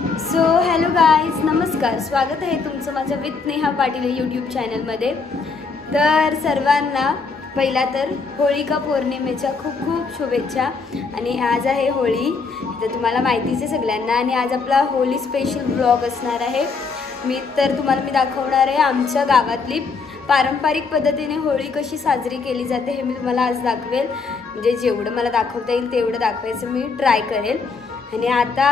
So hello guys, नमस्कार. स्वागत आहे तुमचं माझ्या विथ नेहा पाटील यूट्यूब चॅनलमध्ये. तर सर्वांना पहिला तर होळिका पौर्णिमेच्या खूप खूप शुभेच्छा. आणि आज आहे होळी, तर तुम्हाला माहितीच आहे सगळ्यांना. आणि आज आपला होळी स्पेशल ब्लॉग असणार आहे. तुम्हाला मी दाखवणार आहे आमच्या गावातली पारंपरिक पद्धतीने होळी कशी साजरी केली जाते हे मी तुम्हाला आज दाखवेल. म्हणजे जेवढं मला दाखवता येईल तेवढं दाखवायचं मी ट्राय करेल. आणि आता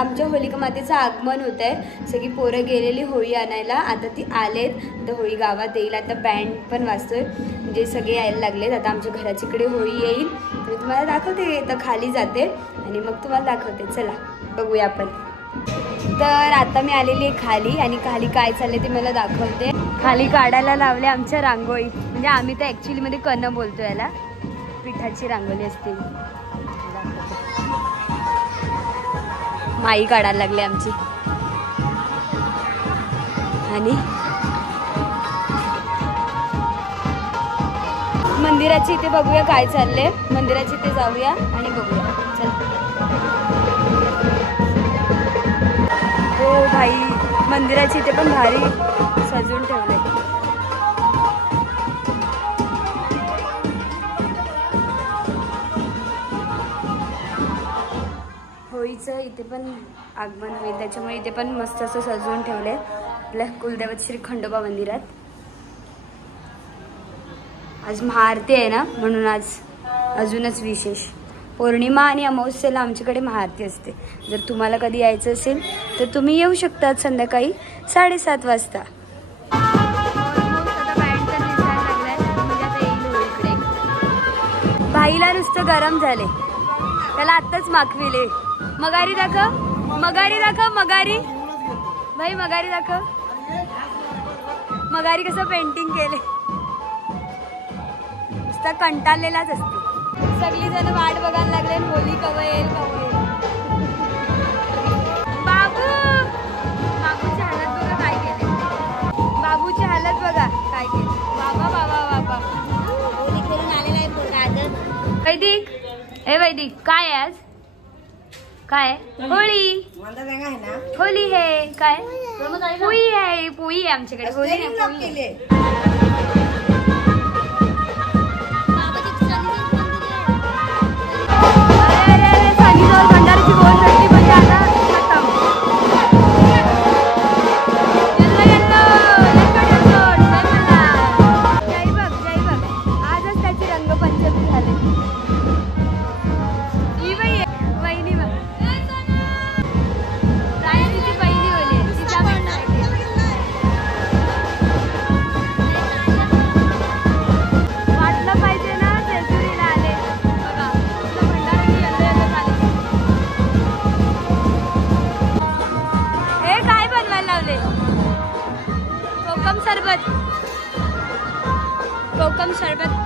आमच्या होलिका मातेचं आगमन होत आहे. सगळी पोरं गेलेली होळी आणायला, आता ती आलेत. तर होळी गावात येईल. आता बँड पण वाजतोय, म्हणजे सगळे यायला लागलेत. आता आमच्या घराच्याकडे होळी येईल, तर मी तुम्हाला दाखवते. तर खाली जाते आणि मग तुम्हाला दाखवते. चला बघूया आपण. तर आता मी आलेली आहे खाली, आणि खाली काय चालले ते मला दाखवते. खाली काढायला लावले आमच्या रांगोळी, म्हणजे आम्ही तर ॲक्च्युलीमध्ये कणं बोलतो याला, पिठाची रांगोळी असते. माई काढायला लागली आमची. आणि मंदिराची इथे बघूया काय चाललंय. मंदिराची इथे जाऊया आणि बघूया. चल. हो भाई, मंदिराची इथे पण भारी सजवून ठेवले. होळीचं इथे पण आगमन होईल, त्याच्यामुळे इथे पण मस्त असं सजवून ठेवले आपल्या कुलदैवत श्री खंडोबा मंदिरात. आज महाआरती आहे ना, म्हणून आज अजूनच विशेष. पौर्णिमा आणि अमावस्येला आमच्याकडे महाआरती असते. जर तुम्हाला कधी यायचं असेल तर तुम्ही येऊ शकता संध्याकाळी 7:30 वाजता. भाईला नुसतं गरम झाले, त्याला आत्ताच माखविले. मगारी दाखव, मगारी दाखव, मगारी भाई, मगारी दाखव. मगारी कसं पेंटिंग केले, नुसता कंटाळलेलाच असते. सगळी जण वाट बघायला लागले, होली कवा येईल कवा येईल. बाबू, बाबूची हालत बघा काय केले. बाबूची हालत बघा काय केली. बाबा बाबा बाबा होली खेळून आलेला आहे पूर्ण. वैदिक, हे वैदिक काय आहे आज? काय होळी, होली है काय? पोळी आहे, पोळी आहे आमच्याकडे. होळी नाही, भंडाराची गोल भेटली म्हणजे आता खतम. जय बघ, जय बघ. आजच त्याची रंगपंचमी झाली. ही बाई वहिनी बघ, रायची बहिणी होली. तिच्या वाटलं पाहिजे ना, जेजुरीला आले बघा. भंडारा झाले. हे काय बनवायला लावले? कोकम सरबत, कोकम सरबत.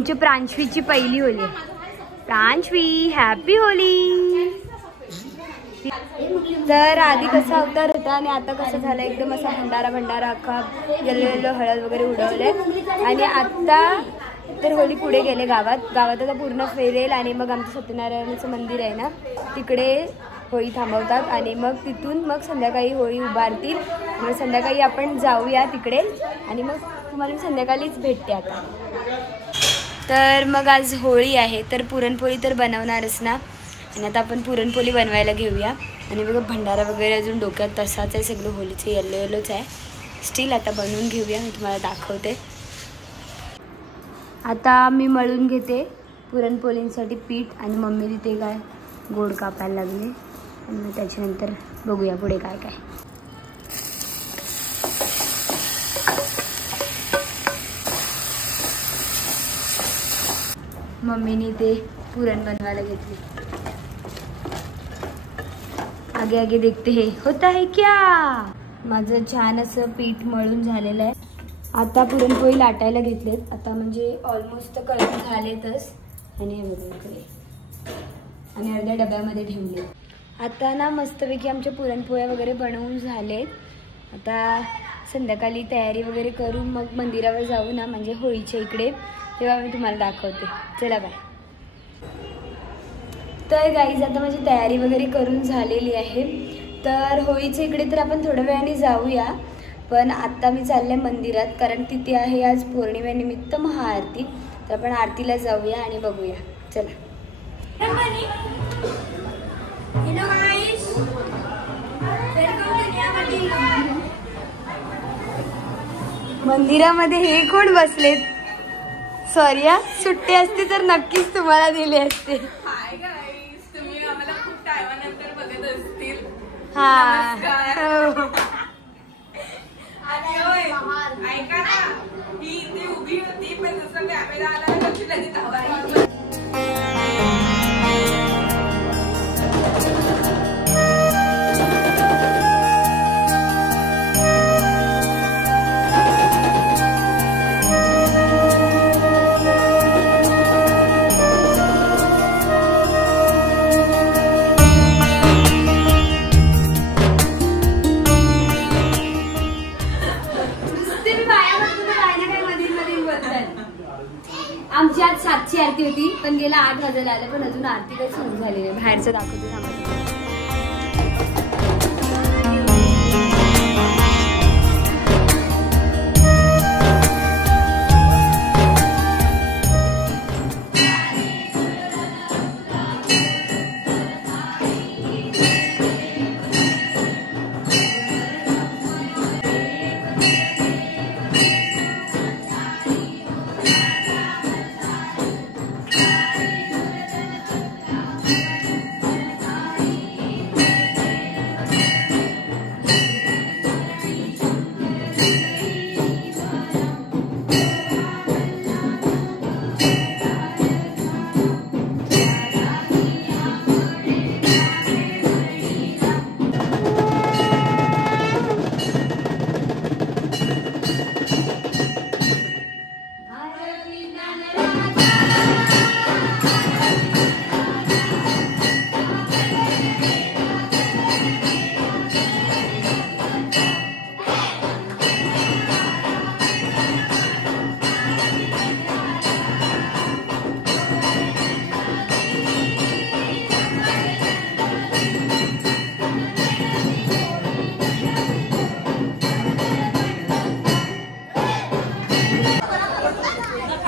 आमची प्रांशवीची पहिली होली. प्रांशवी happy Holy. तर आधी कसा अवतार होता आणि आता कसं झालं एकदम असा भंडारा अख्खा येलो येलो हळद वगैरे उडवले. आणि आता तर होली पुढे गेले गावात आता पूर्ण फिरेल आणि मग आमचं सत्यनारायणाचं मंदिर आहे ना तिकडे होळी थांबवतात आणि मग तिथून मग संध्याकाळी होळी उभारतील. मग संध्याकाळी आपण जाऊया तिकडे आणि मग तुम्हाला संध्याकाळीच भेटते आता. तर मग आज होळी आहे तर पुरणपोळी तर बनवणारच ना. आणि आता आपण पुरणपोळी बनवायला घेऊया. आणि बघा भंडारा वगैरे अजून डोक्यात तसाच आहे, सगळं होलीचं येलो येलोच आहे. स्टील आता बनवून घेऊया, मी तुम्हाला दाखवते. आता मी मळून घेते पुरणपोळींसाठी पीठ आणि मम्मी तिथे काय गोड कापायला लागले. आणि मग त्याच्यानंतर बघूया पुढे काय काय. मम्मीने ते पुरण बनवायला घेतले. आगे आगे देखते हे होता है क्या. माझं छान असं पीठ मळून झालेलं आहे. आता पुरणपोळी लाटायला घेतलेत. आता म्हणजे ऑलमोस्ट कळून झालेतच. आणि हे बघा इकडे आणि अर्ध्या डब्यामध्ये ठेवले. आता ना मस्तपैकी आमच्या पुरणपोळ्या वगैरे बनवून झालेत. आता संध्याकाळी तयारी वगैरे करून मग मंदिरावर जाऊ ना, म्हणजे होळीच्या इकडे, तेव्हा मी तुम्हाला दाखवते. चला बाय. तर गाईज आता माझी तयारी वगैरे करून झालेली आहे. तर होळीच्या इकडे तर आपण थोड्या वेळाने जाऊया. पण आत्ता मी चालले मंदिरात, कारण तिथे आहे आज पौर्णिमेनिमित्त महाआरती. तर आपण आरतीला जाऊया आणि बघूया. चला. मंदिरामध्ये हे कोण बसलेत. सॉरी हा, सुट्टी असती तर नक्कीच तुम्हाला दिले असते. हाय गाईस, तुम्ही आम्हाला खूप टायमानंतर बघत असतील. हा आणि होय ऐका ना, ही इथे उभी होती पण जसं कॅमेरा आला ना तिला ती धावायला. आमची आज 7ची आरती होती पण गेला 8 वाजायला आलं, पण अजून आरती काही सुरू झाली नाही. बाहेरचं दाखवते थांबा.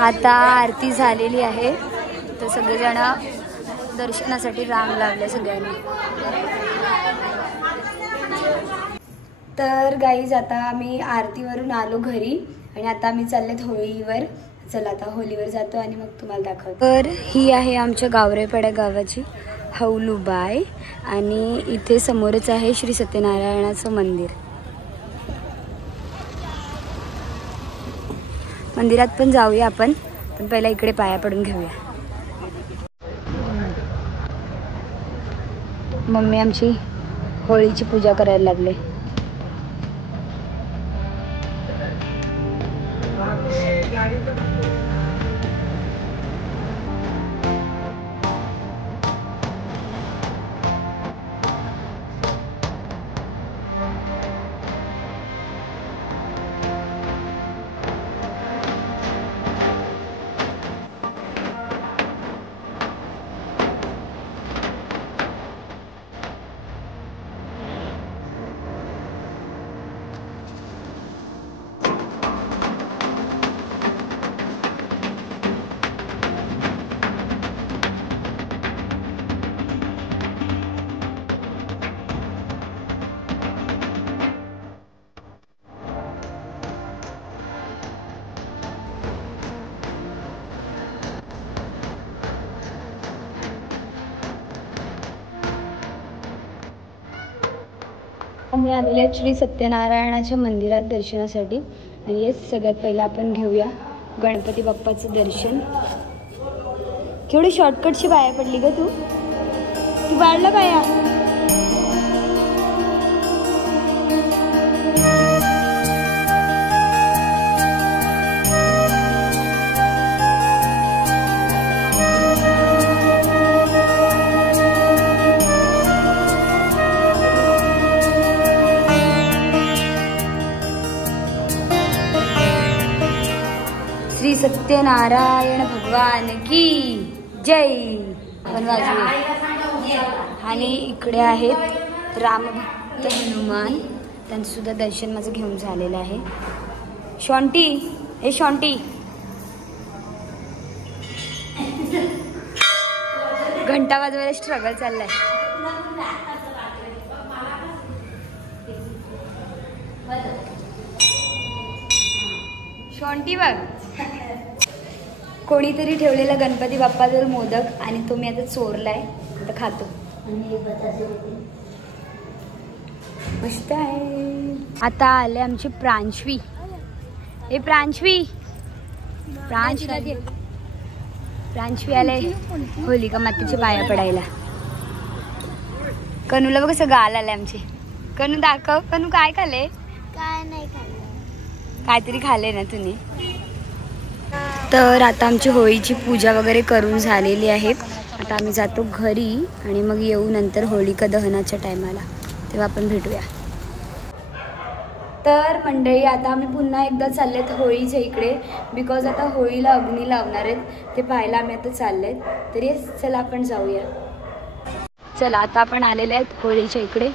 आता आरती झालेली आहे तर सगळेजण दर्शनासाठी रांग लावले सगळ्यांनी. तर गाईज आता आम्ही आरतीवरून आलो घरी आणि आता आम्ही चाललेत होळीवर. चला आता होळीवर जातो आणि मग तुम्हाला दाखवतो. तर ही आहे आमच्या गावरेपाड्या गावाची हौलूबाई आणि इथे समोरच आहे श्री सत्यनारायणाचं मंदिर. मंदिरात पण जाऊया आपण, पण पहिला इकडे पाया पडून घेऊया. मम्मी आमची होळीची पूजा करायला लागले. आम्ही आलेले श्री सत्यनारायणाच्या मंदिरात दर्शनासाठी आणि येस सगळ्यात पहिला आपण घेऊया गणपती बाप्पाचं दर्शन. केवढी शॉर्टकटची पाया पडली ग तू वाढला पाया. श्री सत्यनारायण भगवान की जय. आणि इकडे आहेत रामभक्त हनुमान, त्यांचं सुद्धा दर्शन माझं घेऊन झालेलं आहे. शॉन्टी हे शॉन्टी घंटा वाजवायला स्ट्रगल चाललाय. शॉन्टी बघ कोणीतरी ठेवलेला गणपती बाप्पाजवळ मोदक आणि तो मी आता चोरलाय, आता खातो. मस्त आहे. आता आले आमची प्रांशवी. हे प्रांशवी प्रांशवी आले होलिका मातेच्या पाया पडायला. कनूला बघ कसं गाल आले आमचे. कनू दाखव. कनू काय खाले? काय नाही खाल्लं. काहीतरी खाले ना तुम्ही. तर आता आमची होळीची पूजा वगैरे करून झालेली आहे. आता आम्ही जातो घरी आणि मग येऊ नंतर होलिका दहनाच्या टायमाला, तेव्हा आपण भेटूया. तर मंडळी आता आम्ही पुन्हा एकदा चाललेत होळीच्या इकडे, बिकॉज आता होळीला अग्नी लावणार आहेत, ते पाहायला आम्ही आता चाललेत. तरी चला आपण जाऊया. चला आता आपण आलेले आहेत होळीच्या इकडे.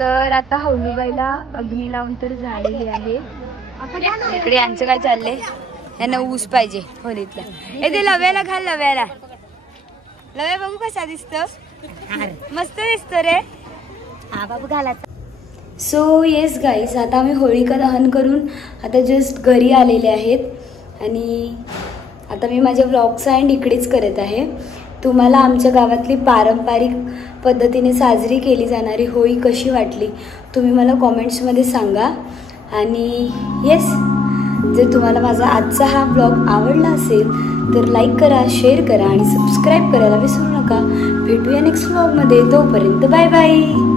तर आता हौलूबाईला अग्नी लावून तर झालेली आहे. इकडे यांचं काय चाललंय, यांना ऊस पाहिजे होलीतला. ए ते लव्याला घाल. लव्याला लव्या बघू कसा दिसतो. मस्त दिसतो रे. हा बाबू घाला. सो येस गाईज, आता आम्ही होळिका दहन करून आता जस्ट घरी आलेले आहेत आणि आता मी माझ्या व्लॉगचा एंड इकडेच करत आहे. तुम्हाला आमच्या गावातली पारंपरिक पद्धतीने साजरी केली जाणारी होळी कशी वाटली तुम्ही मला कॉमेंट्समध्ये सांगा. आणि येस, जर तुम्हाला माझा आजचा हा ब्लॉग आवडला असेल तर लाईक करा, शेअर करा आणि सबस्क्राईब करायला विसरू नका. भेटूया नेक्स्ट ब्लॉगमध्ये. तोपर्यंत बाय बाय.